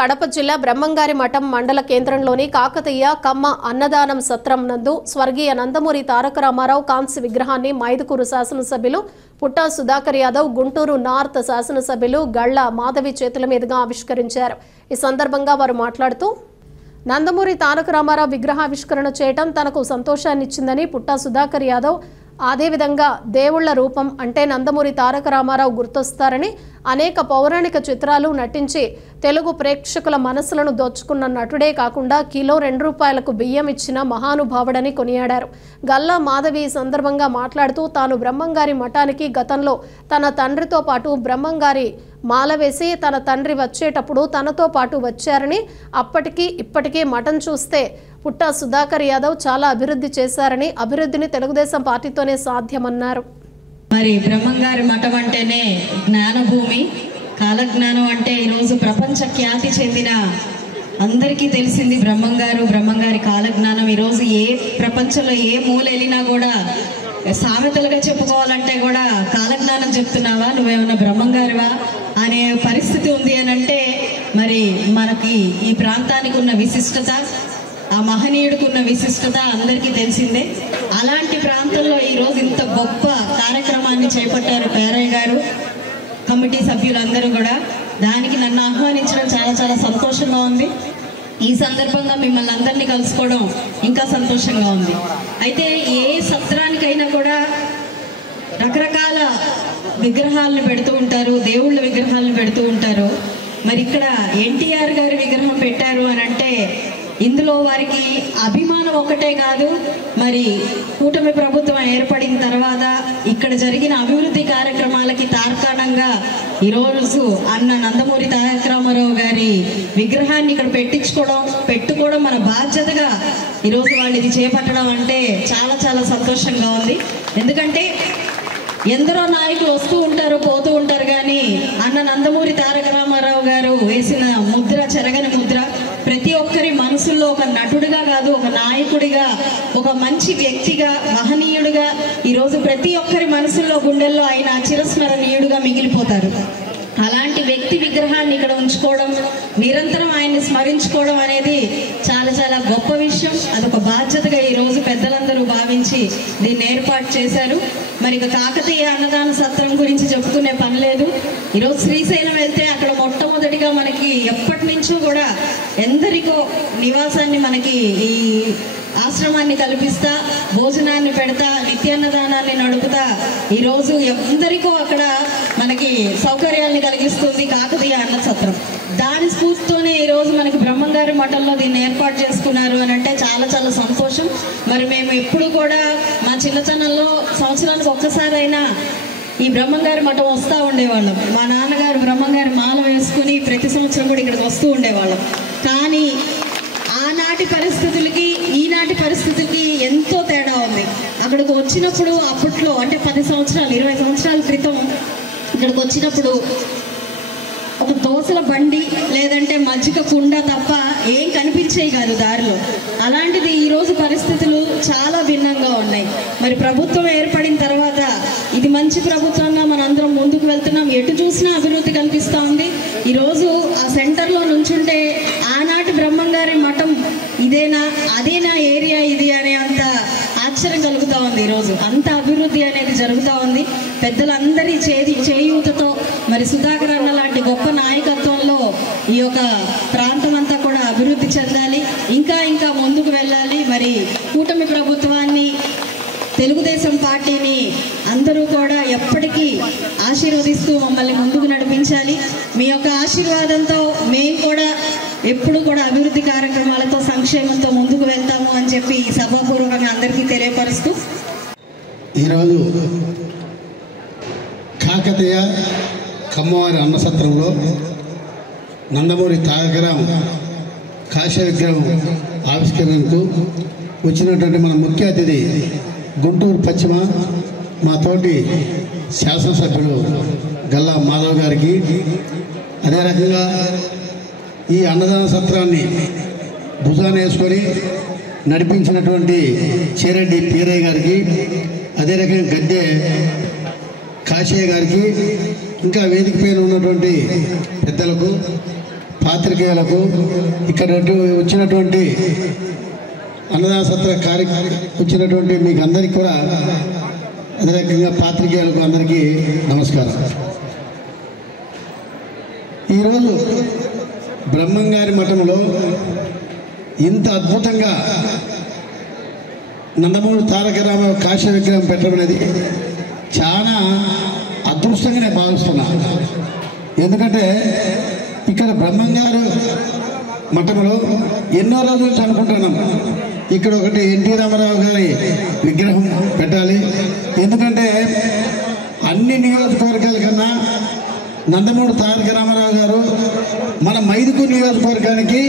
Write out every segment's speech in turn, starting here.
కడప జిల్లా బ్రహ్మంగారి మఠం మండల కేంద్రంలోని కాకతీయ కమ్మ అన్నదానం సత్రం నందు స్వర్గీయ నందమూరి తారక రామారావు కాంస్య విగ్రహాన్ని మైదుకూరు శాసనసభ్యులు పుట్టా సుధాకర్ యాదవ్, గుంటూరు నార్త్ శాసనసభ్యులు గళ్ళ మాధవి చేతుల మీదుగా ఆవిష్కరించారు. ఈ సందర్భంగా వారు మాట్లాడుతూ నందమూరి తారక రామారావు విగ్రహావిష్కరణ చేయడం తనకు సంతోషాన్నిచ్చిందని పుట్టా సుధాకర్ యాదవ్, అదేవిధంగా దేవుళ్ల రూపం అంటే నందమూరి తారక రామారావు గుర్తొస్తారని, అనేక పౌరాణిక చిత్రాలు నటించి తెలుగు ప్రేక్షకుల మనసులను దోచుకున్న నటుడే కాకుండా కిలో ₹2 బియ్యం ఇచ్చిన మహానుభావుడని కొనియాడారు. గల్లా మాధవి ఈ సందర్భంగా మాట్లాడుతూ తాను బ్రహ్మంగారి మఠానికి గతంలో తన తండ్రితో పాటు బ్రహ్మంగారి మాల వేసి తన తండ్రి వచ్చేటప్పుడు తనతో పాటు వచ్చారని, అప్పటికి ఇప్పటికీ మఠం చూస్తే పుట్టా సుధాకర్ యాదవ్ చాలా అభివృద్ధి చేశారని, అభివృద్ధిని తెలుగుదేశం పార్టీతోనే సాధ్యమన్నారు. మరి బ్రహ్మంగారి మఠం అంటేనే జ్ఞానభూమి, కాలజ్ఞానం అంటే ఈరోజు ప్రపంచ ఖ్యాతి చెందిన అందరికీ తెలిసింది బ్రహ్మంగారి కాలజ్ఞానం. ఈరోజు ఏ ప్రపంచంలో ఏ మూల వెళ్ళినా కూడా సామెతలుగా చెప్పుకోవాలంటే కూడా కాలజ్ఞానం చెప్తున్నావా, నువ్వేమన్నా బ్రహ్మంగారివా అనే పరిస్థితి ఉంది అని అంటే మరి మనకి ఈ ప్రాంతానికి ఉన్న విశిష్టత, ఆ మహనీయుడికి ఉన్న విశిష్టత అందరికీ తెలిసిందే. అలాంటి ప్రాంతంలో ఈరోజు ఇంత గొప్ప కార్యక్రమాన్ని చేపట్టారు పేరయ్య గారు, కమిటీ సభ్యులందరూ కూడా. దానికి నన్ను ఆహ్వానించడం చాలా చాలా సంతోషంగా ఉంది. ఈ సందర్భంగా మిమ్మల్ని అందరినీ కలుసుకోవడం ఇంకా సంతోషంగా ఉంది. అయితే ఏ సత్రానికైనా కూడా రకరకాల విగ్రహాలను పెడుతూ ఉంటారు, దేవుళ్ళ విగ్రహాలను పెడుతూ ఉంటారు. మరి ఇక్కడ ఎన్టీఆర్ గారి విగ్రహం పెట్టారు అని అంటే ఇందులో వారికి అభిమానం ఒకటే కాదు, మరి కూటమి ప్రభుత్వం ఏర్పడిన తర్వాత ఇక్కడ జరిగిన అభివృద్ధి కార్యక్రమాలకి తార్కాణంగా ఈరోజు అన్న నందమూరి తారక రామారావు గారి విగ్రహాన్ని ఇక్కడ పెట్టుకోవడం మన బాధ్యతగా ఈరోజు వాళ్ళు ఇది చేపట్టడం అంటే చాలా చాలా సంతోషంగా ఉంది. ఎందుకంటే ఎందరో నాయకులు వస్తూ ఉంటారు, పోతూ ఉంటారు, కానీ అన్న నందమూరి తారక రామారావు గారు వేసిన ముద్ర చెరగని ముద్ర. ప్రతి ఒక్కరి మనసుల్లో ఒక నటుడిగా కాదు, ఒక నాయకుడిగా, ఒక మంచి వ్యక్తిగా, మహనీయుడిగా ఈరోజు ప్రతి ఒక్కరి మనసుల్లో, గుండెల్లో ఆయన చిరస్మరణీయుడిగా మిగిలిపోతారు. అలాంటి వ్యక్తి విగ్రహాన్ని ఇక్కడ ఉంచుకోవడం, నిరంతరం ఆయన్ని స్మరించుకోవడం అనేది చాలా చాలా గొప్ప విషయం. అదొక బాధ్యతగా ఈరోజు పెద్దలందరూ భావించి దీన్ని ఏర్పాటు చేశారు. మరి ఇక కాకతీయ అన్నదాన సత్రం గురించి చెప్పుకునే పని లేదు. ఈరోజు శ్రీశైలం వెళ్తే అక్కడ మొట్టమొదటిగా మనకి ఎప్పటి నుంచో కూడా ఎందరికో నివాసాన్ని మనకి ఈ ఆశ్రమాన్ని కల్పిస్తా, భోజనాన్ని పెడతా, నిత్యాన్నదానాన్ని నడుపుతా ఈరోజు ఎందరికో అక్కడ మనకి సౌకర్యాన్ని కలిగిస్తుంది కాకతీయ అన్న సత్రం. దాని స్ఫూర్తితోనే ఈరోజు మనకి బ్రహ్మంగారి మఠంలో దీన్ని ఏర్పాటు చేసుకున్నారు అని అంటే చాలా చాలా సంతోషం. మరి మేము ఎప్పుడు కూడా మా చిన్నతనంలో సంవత్సరానికి ఒక్కసారైనా ఈ బ్రహ్మంగారి మఠం వస్తూ ఉండేవాళ్ళం. మా నాన్నగారు బ్రహ్మంగారి మాల వేసుకుని ప్రతి సంవత్సరం కూడా ఇక్కడికి వస్తూ ఉండేవాళ్ళం. కానీ ఆనాటి పరిస్థితులకి ఈనాటి పరిస్థితులకి ఎంతో తేడా ఉంది. అక్కడికి వచ్చినప్పుడు అప్పట్లో అంటే 10 సంవత్సరాలు 20 సంవత్సరాల క్రితం ఇక్కడికి వచ్చినప్పుడు ఒక దోసల బండి లేదంటే మజ్జిగ కుండ తప్ప ఏం కనిపించేవి కాదు దారిలో. అలాంటిది ఈరోజు పరిస్థితులు చాలా భిన్నంగా ఉన్నాయి. మరి ప్రభుత్వం ఏర్పడిన తర్వాత ఇది మంచి ప్రభుత్వంగా మనందరం ముందుకు వెళ్తున్నాం. ఎటు చూసినా అభివృద్ధి కనిపిస్తూ ఉంది. ఈరోజు ఆ సెంటర్లో నుంచుంటే ఆనాటి బ్రహ్మంగారి మఠం ఇదేనా, అదేనా ఏరియా ఇది అనే అంత ఆశ్చర్యం కలుగుతూ ఉంది. ఈరోజు అంత అభివృద్ధి అనేది జరుగుతూ ఉంది. పెద్దలందరి చేయూతతో మరి సుధాకర్ అన్న లాంటి గొప్ప నాయకత్వంలో ఈ యొక్క ప్రాంతం అంతా కూడా అభివృద్ధి చెందాలి, ఇంకా ఇంకా ముందుకు వెళ్ళాలి. మరి కూటమి ప్రభుత్వాన్ని, తెలుగుదేశం పార్టీని అందరూ కూడా ఎప్పటికీ ఆశీర్వదిస్తూ మమ్మల్ని ముందుకు నడిపించాలి. మీ యొక్క ఆశీర్వాదంతో మేము కూడా ఎప్పుడు కూడా అభివృద్ధి కార్యక్రమాలతో, సంక్షేమంతో ముందుకు వెళ్తాము అని చెప్పి సభాపూర్వకంగా అందరికీ తెలియపరుస్తూ ఈరోజు కాకతీయ కమ్మవారి అన్నసత్రంలో నందమూరి తారక రామారావు కాంస్య విగ్రహం ఆవిష్కరణకు వచ్చినటువంటి మన ముఖ్య అతిథి గుంటూరు పశ్చిమ మా తోటి శాసనసభ్యులు గల్లా మాధవ్ గారికి, అదే రకంగా ఈ అన్నదాన సత్రాన్ని భుజాన వేసుకొని నడిపించినటువంటి చేరెడ్డి పీరయ్య గారికి, అదే రకంగా గద్దె కాశయ్య గారికి, ఇంకా వేదిక పైన ఉన్నటువంటి పెద్దలకు, పాత్రికేయులకు, ఇక్కడ వచ్చినటువంటి అన్నదాన సత్ర వచ్చినటువంటి మీకు అందరికీ కూడా అదే రకంగా పాత్రికేయులకు అందరికీ నమస్కారం. ఈరోజు బ్రహ్మంగారి మఠంలో ఇంత అద్భుతంగా నందమూరి తారక రామారావు కాశ్య విగ్రహం పెట్టడం అనేది చాలా అదృష్టంగా నేను భావిస్తున్నా. ఎందుకంటే ఇక్కడ బ్రహ్మంగారు మఠంలో ఎన్నో రోజుల నుంచి అనుకుంటున్నాం ఇక్కడ ఒకటి ఎన్టీ రామారావు గారి విగ్రహం పెట్టాలి. ఎందుకంటే అన్ని నియోజకవర్గాల కన్నా నందమూరి తారక రామారావు గారు మన మైదుకూరు నియోజకవర్గానికి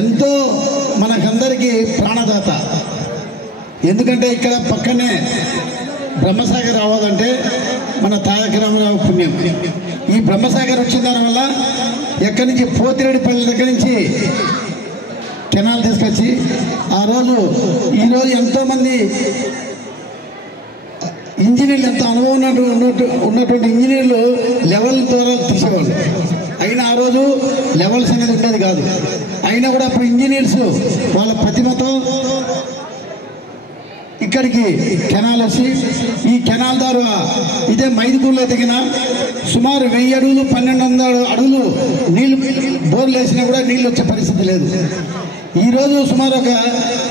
ఎంతో మనకందరికీ ప్రాణదాత. ఎందుకంటే ఇక్కడ పక్కనే బ్రహ్మసాగర్ రావాలంటే మన తారక రామారావు పుణ్యం. ఈ బ్రహ్మసాగర్ వచ్చిన దానివల్ల ఎక్కడి నుంచి పోతిరెడ్డిపల్లి దగ్గర నుంచి కెనాల్ తీసుకొచ్చి ఈరోజు ఎంతోమంది ఇంజనీర్లు, ఎంత అనుభవం ఉన్నటువంటి ఇంజనీర్లు లెవెల్ ద్వారా తీసేవాళ్ళు. అయినా ఆ రోజు లెవెల్స్ అనేది ఉండేది కాదు. అయినా కూడా అప్పుడు ఇంజనీర్స్ వాళ్ళ ప్రతిభతో ఇక్కడికి కెనాల్ వచ్చి ఈ కెనాల్ ద్వారా ఇదే మైదుకూరులో దిగిన సుమారు 1000 అడుగులు 1200 అడుగులు నీళ్లు బోర్లు వేసినా కూడా నీళ్ళు వచ్చే పరిస్థితి లేదు. ఈరోజు సుమారు ఒక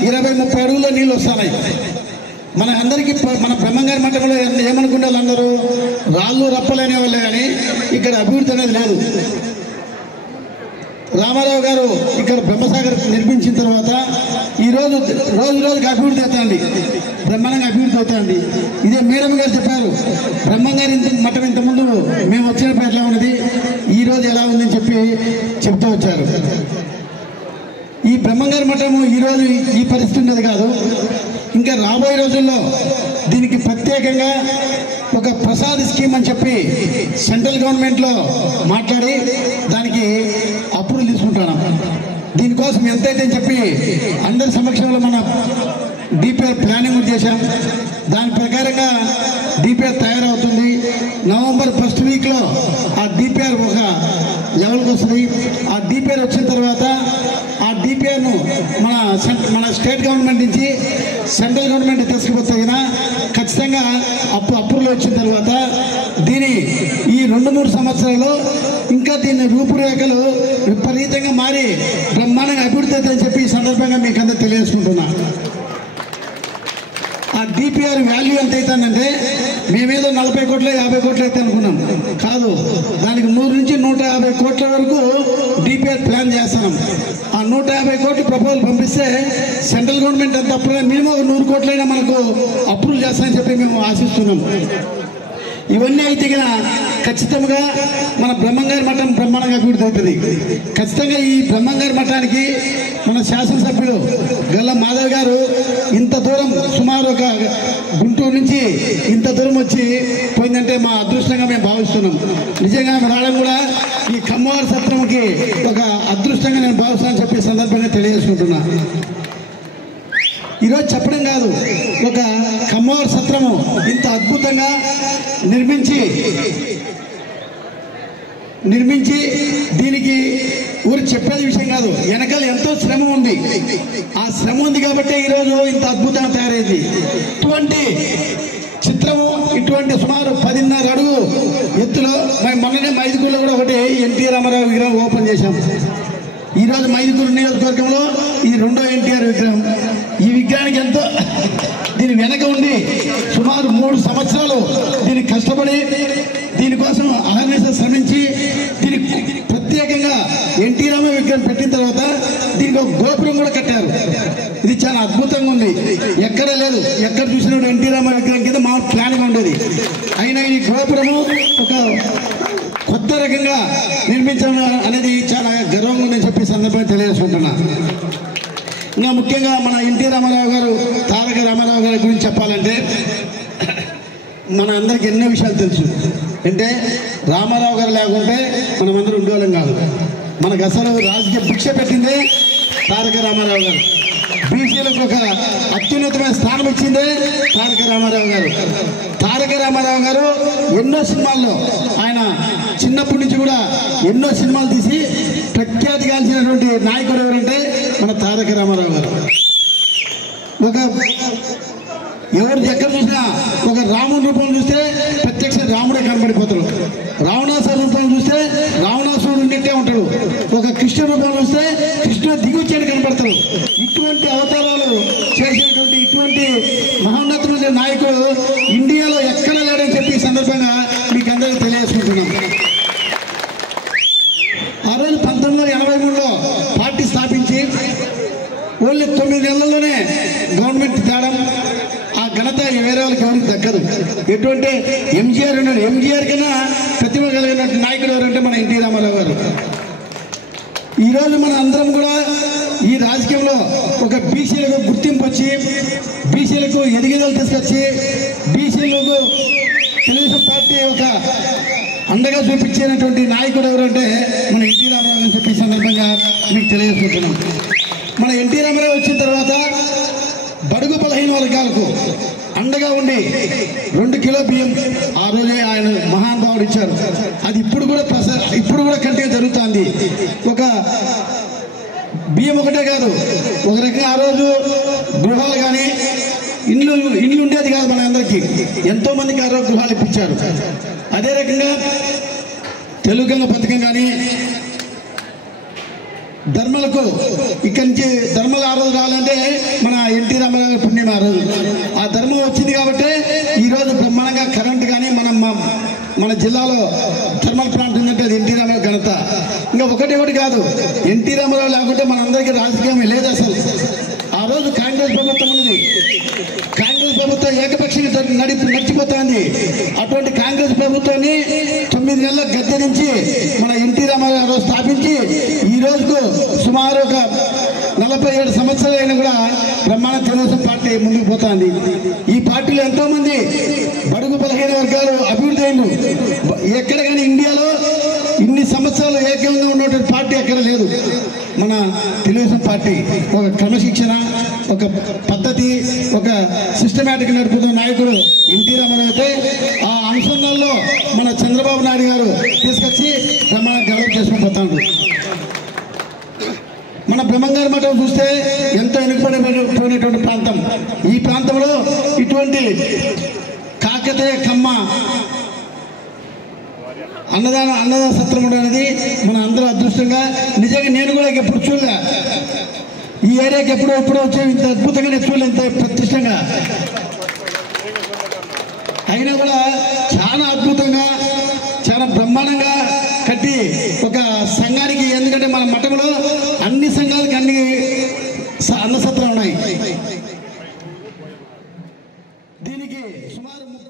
20-30 అడుగుల్లో నీళ్ళు వస్తున్నాయి. మన అందరికీ మన బ్రహ్మంగారి మఠంలో ఏమనుకునే వాళ్ళందరూ రాళ్ళు రప్పలేనే వాళ్ళే, కానీ ఇక్కడ అభివృద్ధి అనేది లేదు. రామారావు గారు ఇక్కడ బ్రహ్మసాగర్ నిర్మించిన తర్వాత ఈరోజు రోజుకి అభివృద్ధి అవుతుంది, బ్రహ్మాండంగా అభివృద్ధి అవుతుంది. ఇదే మేడం గారు చెప్పారు, బ్రహ్మంగారి మఠం ఇంతకుముందు మేము వచ్చినప్పుడు ఎట్లా ఉన్నది, ఈరోజు ఎలా ఉందని చెప్తూ వచ్చారు. ఈ బ్రహ్మంగారి మఠము ఈరోజు ఈ పరిస్థితి ఉన్నది కాదు. ఇంకా రాబోయే రోజుల్లో దీనికి ప్రత్యేకంగా ఒక ప్రసాద్ స్కీమ్ అని చెప్పి సెంట్రల్ గవర్నమెంట్లో మాట్లాడి దానికి అప్రూవల్ తీసుకుంటున్నాం. దీనికోసం ఎంతైతే అని చెప్పి అందరి సమక్షంలో మన డిపిఆర్ ప్లానింగ్ చేశాం. దాని ప్రకారంగా డిపిఆర్ తయారవుతుంది. నవంబర్ 1st వీక్లో ఆ డిపిఆర్ ఒక లెవెల్కి వస్తుంది. ఆ డిపిఆర్ వచ్చిన తర్వాత ఆ డిపిఆర్ను మన స్టేట్ గవర్నమెంట్ నుంచి సెంట్రల్ గవర్నమెంట్ తీసుకుపోతే ఖచ్చితంగా అప్రూవల్ వచ్చిన తర్వాత దీని ఈ 2-3 సంవత్సరాలు ఇంకా దీని రూపురేఖలు విపరీతంగా మారి బ్రహ్మాండంగా అభివృద్ధి అవుతుందని చెప్పి ఈ సందర్భంగా మీకు అందరూ తెలియజేసుకుంటున్నా. ఆ డిపిఆర్ వాల్యూ ఎంత అవుతుందంటే మేమేదో 40 కోట్లు 50 కోట్లు అయితే అనుకున్నాం, కాదు, దానికి 100 నుంచి 150 కోట్ల వరకు డిపిఆర్ ప్లాన్ చేస్తున్నాం. ఆ 150 కోట్లు ప్రపోజల్ పంపిస్తే సెంట్రల్ గవర్నమెంట్ ఎంత అప్రూవ్ మినిమం 100 కోట్లైనా మనకు అప్రూవ్ చేస్తామని చెప్పి మేము ఆశిస్తున్నాం. ఇవన్నీ అయితే ఖచ్చితంగా మన బ్రహ్మంగారి మఠం బ్రహ్మాండంగా అభివృద్ధి అవుతుంది. ఖచ్చితంగా ఈ బ్రహ్మంగారి మఠానికి మన శాసనసభ్యులు గల్లా మాధవ్ గారు ఇంత దూరం సుమారు ఒక గుంటూరు నుంచి ఇంత దూరం వచ్చి పోయిందంటే మా అదృష్టంగా మేము భావిస్తున్నాం. నిజంగా రావడం కూడా ఈ కమ్మవారి సత్రంకి ఒక అదృష్టంగా నేను భావిస్తానని చెప్పి సందర్భంగా తెలియజేసుకుంటున్నా. ఈరోజు చెప్పడం కాదు, ఒక కమ్మవారి సత్రము ఇంత అద్భుతంగా నిర్మించి దీనికి ఊరు చెప్పేది విషయం కాదు, వెనకాల ఎంతో శ్రమ ఉంది. ఆ శ్రమ ఉంది కాబట్టి ఈరోజు ఇంత అద్భుతంగా తయారైంది. ఇటువంటి చిత్రము ఇటువంటి సుమారు 10.5 అడుగు ఎత్తులో మొన్ననే మైదుకూరులో కూడా ఒకటి ఎన్టీ రామారావు విగ్రహం ఓపెన్ చేశాం. ఈరోజు మైదుకూరు నియోజకవర్గంలో ఈ 2వ ఎన్టీఆర్ విగ్రహం. ఈ విగ్రహానికి ఎంతో దీని వెనక ఉండి సుమారు 3 సంవత్సరాలు దీనికి కష్టపడి దీనికోసం అహర్నిశ శ్రమించి దీనికి ప్రత్యేకంగా ఎన్టీ రామారావు విగ్రహం పెట్టిన తర్వాత దీనికి ఒక గోపురం కూడా కట్టారు. ఇది చాలా అద్భుతంగా ఉంది, ఎక్కడ లేదు. ఎక్కడ చూసినప్పుడు ఎన్టీ రామారావు విగ్రహం కింద మా ప్లానింగ్ ఉండేది. అయినా ఈ గోపురము ఒక కొత్త రకంగా నిర్మించడం అనేది చాలా గర్వంగా ఉందని చెప్పి సందర్భంగా తెలియజేసుకుంటున్నా. ఇంకా ముఖ్యంగా మన ఎన్టీ రామారావు గారు తారక రామారావు గారి గురించి చెప్పాలంటే మన అందరికి ఎన్నో విషయాలు తెలుసు. అంటే రామారావు గారు లేకుంటే మనమందరూ ఉండేవాళ్ళం కాదు. మనకు అసలు రాజకీయ భిక్ష పెట్టిందే తారక రామారావు గారు. బీసీలకు ఒక అత్యున్నతమైన స్థానం ఇచ్చిందే తారక రామారావు గారు. తారక రామారావు గారు ఎన్నో సినిమాల్లో ఆయన చిన్నప్పటి నుంచి కూడా ఎన్నో సినిమాలు తీసి ప్రఖ్యాతిగాంచినటువంటి నాయకుడు ఎవరంటే మన తారక రామారావు గారు. ఎవరు ఎక్కడ చూసినా ఒక రాముడి రూపం చూస్తే ప్రత్యక్ష రాముడే కనబడిపోతాడు, రావణాసుర రూపం చూస్తే రావణాసురుడు ఉన్నట్టే ఉంటాడు, ఒక కృష్ణ రూపం చూస్తే కృష్ణ దిగుచ్చేది కనబడతాడు. ఇటువంటి అవతారాలు చేసేటువంటి ఇటువంటి మహోన్నతమైన నాయకుడు ఇండియాలో ఎక్కడ లేడని చెప్పి ఈ సందర్భంగా మీకు అందరికీ తెలియజేసుకుంటున్నాం. ఆ రోజు 1983లో పార్టీ స్థాపించి ఓన్లీ 9 నెలల్లోనే గవర్నమెంట్ తేడం, ఆ ఘనత వేరే వాళ్ళకి ఎవరికి దక్కదు. ఎటువంటి ఎంజీఆర్ ఉన్నాడు, ఎంజీఆర్ కన్నా ప్రతిభ కలిగిన నాయకుడు ఎవరంటే మన ఎన్టీ రామారావు గారు. ఈరోజు మన అందరం కూడా ఈ రాజకీయంలో ఒక బీసీలకు గుర్తింపు వచ్చి బీసీలకు ఎదిగేదలు తీసుకొచ్చి బీసీలకు తెలుగుదేశం పార్టీ ఒక అండగా చూపించేటువంటి నాయకుడు ఎవరంటే మన ఎన్టీ రామారావు అని చెప్పి సందర్భంగా మీకు తెలియజేసుకుంటున్నాం. మన ఎన్టీ రామారావు వచ్చిన తర్వాత బడుగు బలహీన వర్గాలకు అండగా ఉండి 2 కిలో బియ్యం ఆ రోజే ఆయన మహానుభావుడు ఇచ్చారు. అది ఇప్పుడు కూడా కంటిన్యూ జరుగుతుంది. ఒక బియ్యం ఒకటే కాదు, ఒక రకంగా ఆ రోజు గృహాలు కానీ ఇల్లు ఉండేది కాదు మన అందరికీ, ఎంతో మందికి ఆ రోజు గృహాలు ఇప్పించారు. అదే రకంగా తెలుగు పథకం కానీ ధర్మలకు ఇక్కడి నుంచి ధర్మలు ఆ రోజు రావాలంటే మన ఎన్టీ రామారావు పుణ్యం. ఆ రోజు ఆ ధర్మం వచ్చింది కాబట్టి ఈరోజు బ్రహ్మాండంగా కరెంట్ కానీ మన జిల్లాలో థర్మల్ ప్లాంట్ ఉందంటే అది ఎన్టీ రామారావు ఘనత. ఇంకా ఒకటి కాదు, ఎన్టీ రామారావు లేకుంటే మనందరికీ రాజకీయం లేదు అసలు. ఆ రోజు కాంగ్రెస్ ప్రభుత్వం ఉంది, కాంగ్రెస్ ప్రభుత్వం ఏకపక్షంగా నడిచిపోతుంది. అటువంటి కాంగ్రెస్ ప్రభుత్వాన్ని 9 నెలల గద్దె నుంచి మన ఎన్టీ రామారావు రోజు స్థాపించి ఈ రోజుకు సుమారు ఒక 47 సంవత్సరాలైనా కూడా బ్రహ్మాండ తెలుగుదేశం పార్టీ ముందుకు పోతుంది. ఈ పార్టీలో ఎంతో మంది బడుగు బలహీన వర్గాలు అభివృద్ధి అయింది. ఎక్కడ కానీ ఇండియాలో ఇన్ని సంవత్సరాలు ఏకంగా ఉన్నటువంటి పార్టీ ఎక్కడ లేదు. మన తెలుగుదేశం పార్టీ ఒక క్రమశిక్షణ, ఒక పద్ధతి, ఒక సిస్టమేటిక్ నడుపుతున్న నాయకుడు ఎన్టీ రామారావు అయితే ఆ అనుసంధానంలో మన చంద్రబాబు నాయుడు గారు తీసుకొచ్చి బ్రహ్మాండ డెవలప్ చేసుకుని పోతాడు. మన బ్రహ్మంగారి మఠం చూస్తే ఎంతో వెనుకబడిపోయినటువంటి ప్రాంతం. ఈ ప్రాంతంలో ఇటువంటి కాకతీయ కమ్మ అన్నదాన సత్రం అనేది మన అందరూ అదృష్టంగా. నిజంగా నేను కూడా ఎప్పుడు చూడలే, ఈ ఏరియాకి ఎప్పుడో వచ్చే ఇంత అద్భుతంగా నేను చూడలే, ఇంత ప్రతిష్టంగా. అయినా కూడా చాలా అద్భుతంగా చాలా బ్రహ్మాండంగా కట్టి ఒక సంఘానికి, ఎందుకంటే మన మఠంలో అన్ని సంఘాలకి అన్ని అన్నసత్రాలు ఉన్నాయి. దీనికి సుమారు 30